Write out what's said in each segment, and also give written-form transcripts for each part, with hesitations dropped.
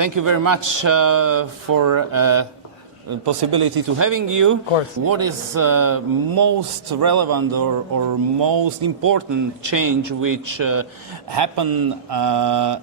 thank you very much for the possibility to having you. Of course. What is most relevant or most important change which happened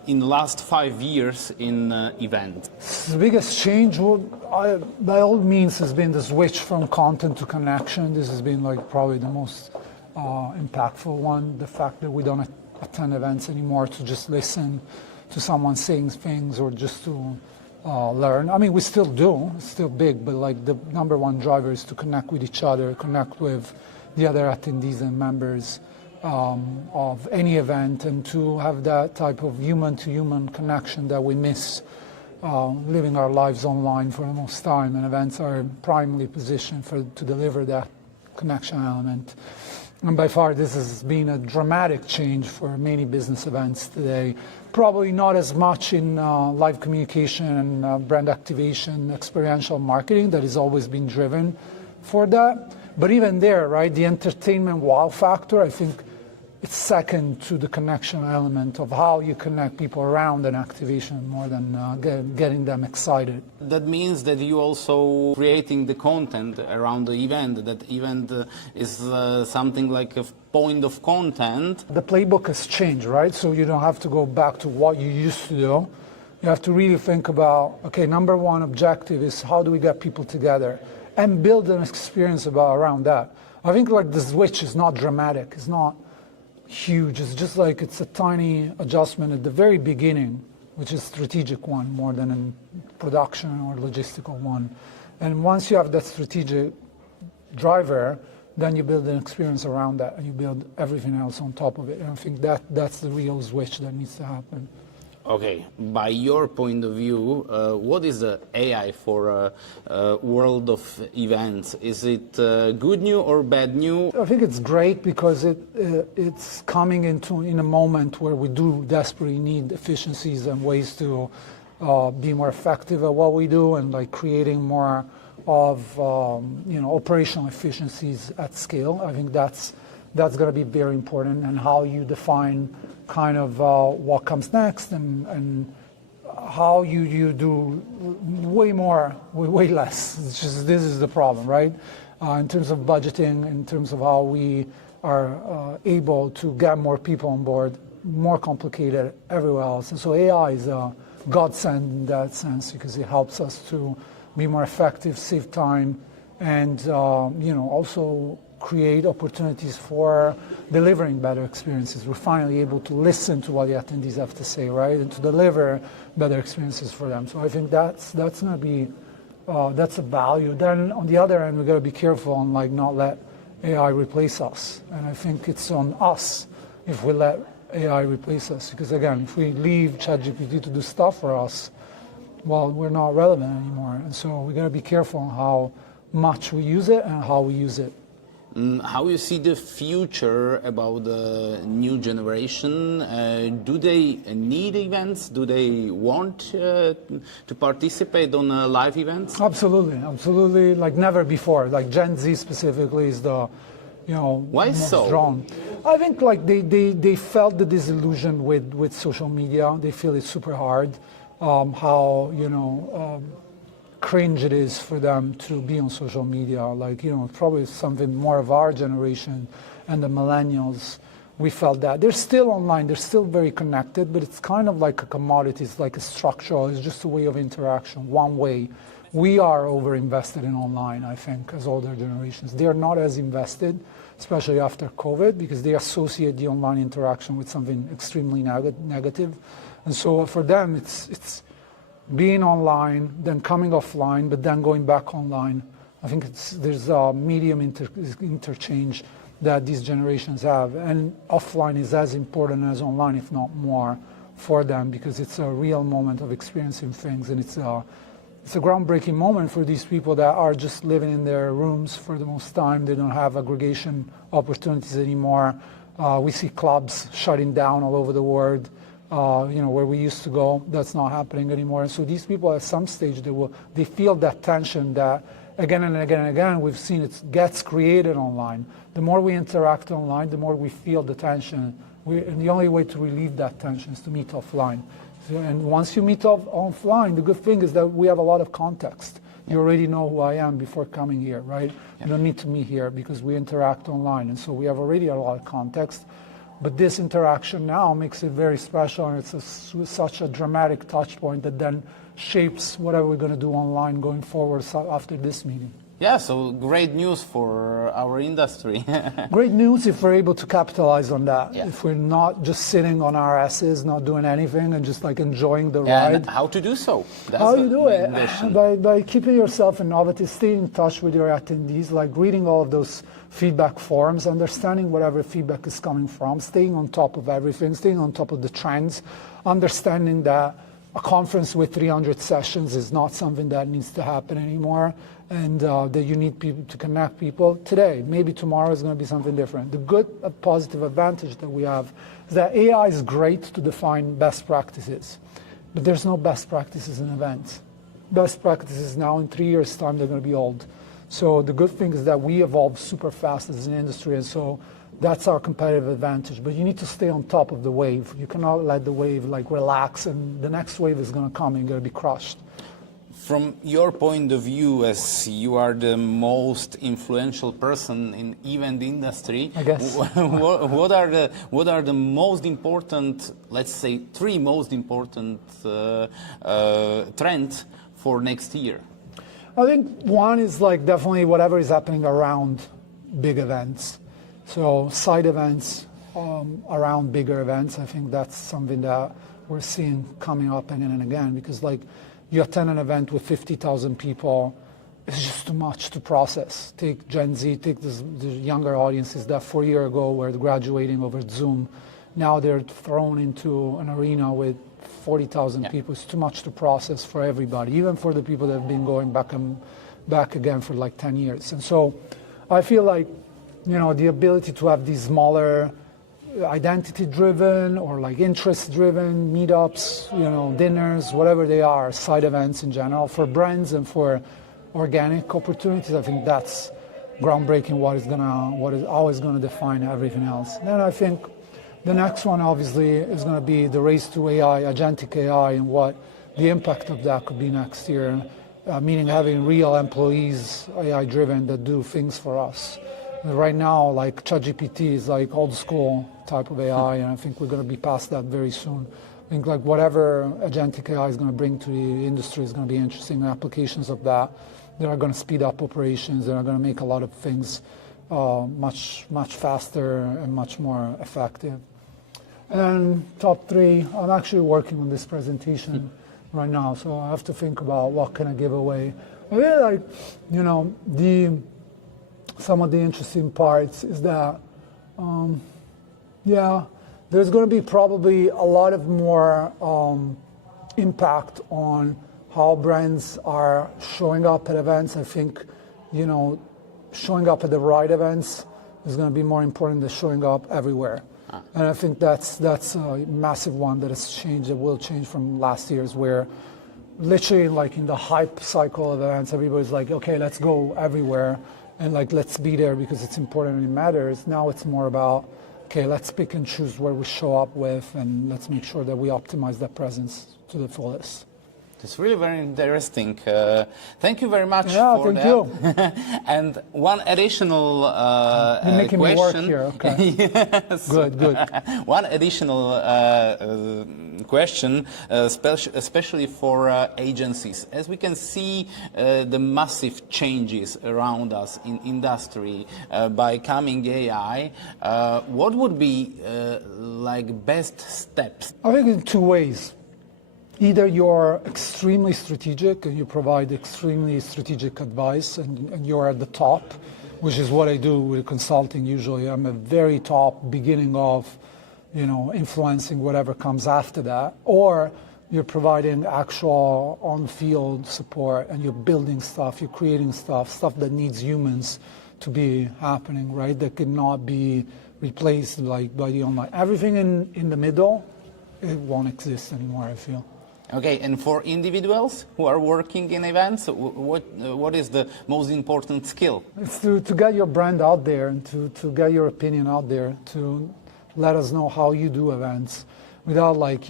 in the last 5 years in event? The biggest change, by all means, has been the switch from content to connection. This has been like probably the most impactful one. The fact that we don't attend events anymore to just listen to someone saying things or just to learn. I mean, we still do, it's still big, but like the number one driver is to connect with each other, connect with the other attendees and members of any event, and to have that type of human-to-human connection that we miss living our lives online for the most time, and events are primarily positioned to deliver that connection element. And by far, this has been a dramatic change for many business events today. Probably not as much in live communication and brand activation, experiential marketing that has always been driven for that. But even there, right, the entertainment wow factor, I think it's second to the connection element of how you connect people around an activation more than getting them excited. That means that you also creating the content around the event. That event is something like a point of content. The playbook has changed, right? So you don't have to go back to what you used to do. You have to really think about, okay, number one objective is how do we get people together and build an experience around that. I think like the switch is not dramatic. It's not huge. It's just like it's a tiny adjustment at the very beginning, which is a strategic one more than a production or logistical one. And once you have that strategic driver, then you build an experience around that and you build everything else on top of it. And I think that's the real switch that needs to happen. Okay, by your point of view, what is the AI for world of events? Is it good news or bad news? I think it's great because it's coming in a moment where we do desperately need efficiencies and ways to be more effective at what we do, and like creating more of operational efficiencies at scale. I think that's going to be very important, and how you define kind of what comes next, and how you do way more with way less. It's just, this is the problem, right? In terms of budgeting, in terms of how we are able to get more people on board, more complicated everywhere else. And so AI is a godsend in that sense, because it helps us to be more effective, save time, and also create opportunities for delivering better experiences. We're finally able to listen to what the attendees have to say, right, and to deliver better experiences for them. So I think that's going to be that's a value. Then on the other end, we got to be careful and like not let AI replace us. And I think it's on us if we let AI replace us, because again, if we leave ChatGPT to do stuff for us, well, we're not relevant anymore. And so we got to be careful on how much we use it and how we use it. How you see the future about the new generation? Do they need events? Do they want to participate on live events? Absolutely, absolutely, like never before. Like Gen Z specifically is the, why most so? drawn. I think like they felt the disillusion with social media. They feel it's super hard. How cringe it is for them to be on social media. Like, probably something more of our generation and the millennials, we felt that. They're still online, they're still very connected, but it's kind of like a commodity, it's like a structural, it's just a way of interaction, one way. We are over-invested in online, I think, as older generations. They are not as invested, especially after COVID, because they associate the online interaction with something extremely negative. And so for them, it's being online, then coming offline, but then going back online. I think there's a medium interchange that these generations have, and offline is as important as online, if not more, for them, because it's a real moment of experiencing things, and it's a groundbreaking moment for these people that are just living in their rooms for the most time. They don't have aggregation opportunities anymore. We see clubs shutting down all over the world. Where we used to go, that's not happening anymore. And so these people at some stage, they feel that tension that again and again and again, we've seen it gets created online. The more we interact online, the more we feel the tension. And the only way to relieve that tension is to meet offline. And once you meet offline, the good thing is that we have a lot of context. You already know who I am before coming here, right? You don't need to meet here because we interact online. And so we have already a lot of context. But this interaction now makes it very special, and it's such a dramatic touch point that then shapes whatever we're going to do online going forward after this meeting. Yeah, so great news for our industry. Great news if we're able to capitalize on that. Yeah. If we're not just sitting on our asses, not doing anything, and just like enjoying the And ride. how to do so? That's How the you do it? mission. By keeping yourself innovative, staying in touch with your attendees, like reading all of those feedback forums, understanding whatever feedback is coming from, staying on top of everything, staying on top of the trends, understanding that a conference with 300 sessions is not something that needs to happen anymore, and that you need people to connect people today. Maybe tomorrow is going to be something different. The good positive advantage that we have is that AI is great to define best practices, but there's no best practices in events. Best practices now in 3 years' time, they're going to be old. So the good thing is that we evolve super fast as an industry, and so that's our competitive advantage. But you need to stay on top of the wave. You cannot let the wave like relax, and the next wave is going to come and you're going to be crushed. From your point of view, as you are the most influential person in event industry, I guess. what are the most important, let's say, 3 most important trends for next year? I think one is like definitely whatever is happening around big events. So side events around bigger events. I think that's something that we're seeing coming up again and again, because like you attend an event with 50,000 people, it's just too much to process. Take Gen Z, take the younger audiences that 4 years ago were graduating over Zoom. Now they're thrown into an arena with 40,000 people. It's too much to process for everybody, even for the people that have been going back again for like 10 years. And so I feel like, you know, the ability to have these smaller identity-driven or like interest-driven meetups, you know, dinners, whatever they are, side events in general, for brands and for organic opportunities, I think that's groundbreaking, what is always going to define everything else. Then I think the next one obviously is going to be the race to AI, agentic AI, and what the impact of that could be next year, meaning having real employees, AI-driven, that do things for us. Right now, like ChatGPT is like old school type of AI, and I think we're going to be past that very soon. I think like whatever agentic AI is going to bring to the industry is going to be interesting applications of that. That are going to speed up operations. That are going to make a lot of things much faster and much more effective. And top 3, I'm actually working on this presentation right now, so I have to think about what can I give away. I really like, you know, some of the interesting parts is that, there's going to be probably a lot of more impact on how brands are showing up at events. I think, you know, showing up at the right events is going to be more important than showing up everywhere. And I think that's a massive one that has changed, that will change from last year's, where literally like in the hype cycle of events, everybody's like, okay, let's go everywhere. And like, let's be there because it's important and it matters. Now it's more about, okay, let's pick and choose where we show up with, and let's make sure that we optimize that presence to the fullest. It's really very interesting. Thank you very much thank for that. you. And one additional You're making question. me work here. Okay. Yes. Good. One additional question, especially for agencies. As we can see the massive changes around us in industry by coming AI, what would be like best steps? I think in 2 ways. Either you're extremely strategic and you provide extremely strategic advice and you're at the top, which is what I do with consulting usually. I'm a very top beginning of, you know, influencing whatever comes after that. Or you're providing actual on-field support and you're building stuff, you're creating stuff that needs humans to be happening, right? That cannot be replaced like by the online. Everything in the middle, it won't exist anymore, I feel. Okay, and for individuals who are working in events, what is the most important skill? It's to get your brand out there and to get your opinion out there, to let us know how you do events. without like,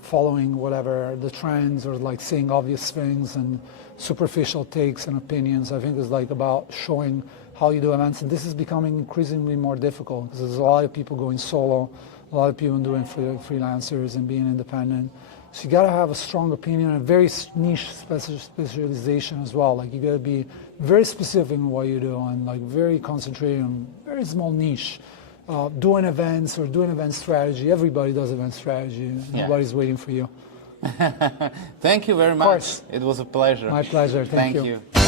following whatever the trends or like saying obvious things and superficial takes and opinions. I think it's like about showing how you do events, and this is becoming increasingly more difficult because there's a lot of people going solo, a lot of people doing freelancers and being independent. So you got to have a strong opinion and a very niche specialization as well. Like you got to be very specific in what you do and like very concentrated on very small niche. Doing events or doing event strategy, everybody does event strategy. Nobody's waiting for you. Thank you very much. It was a pleasure. My pleasure. Thank you. you.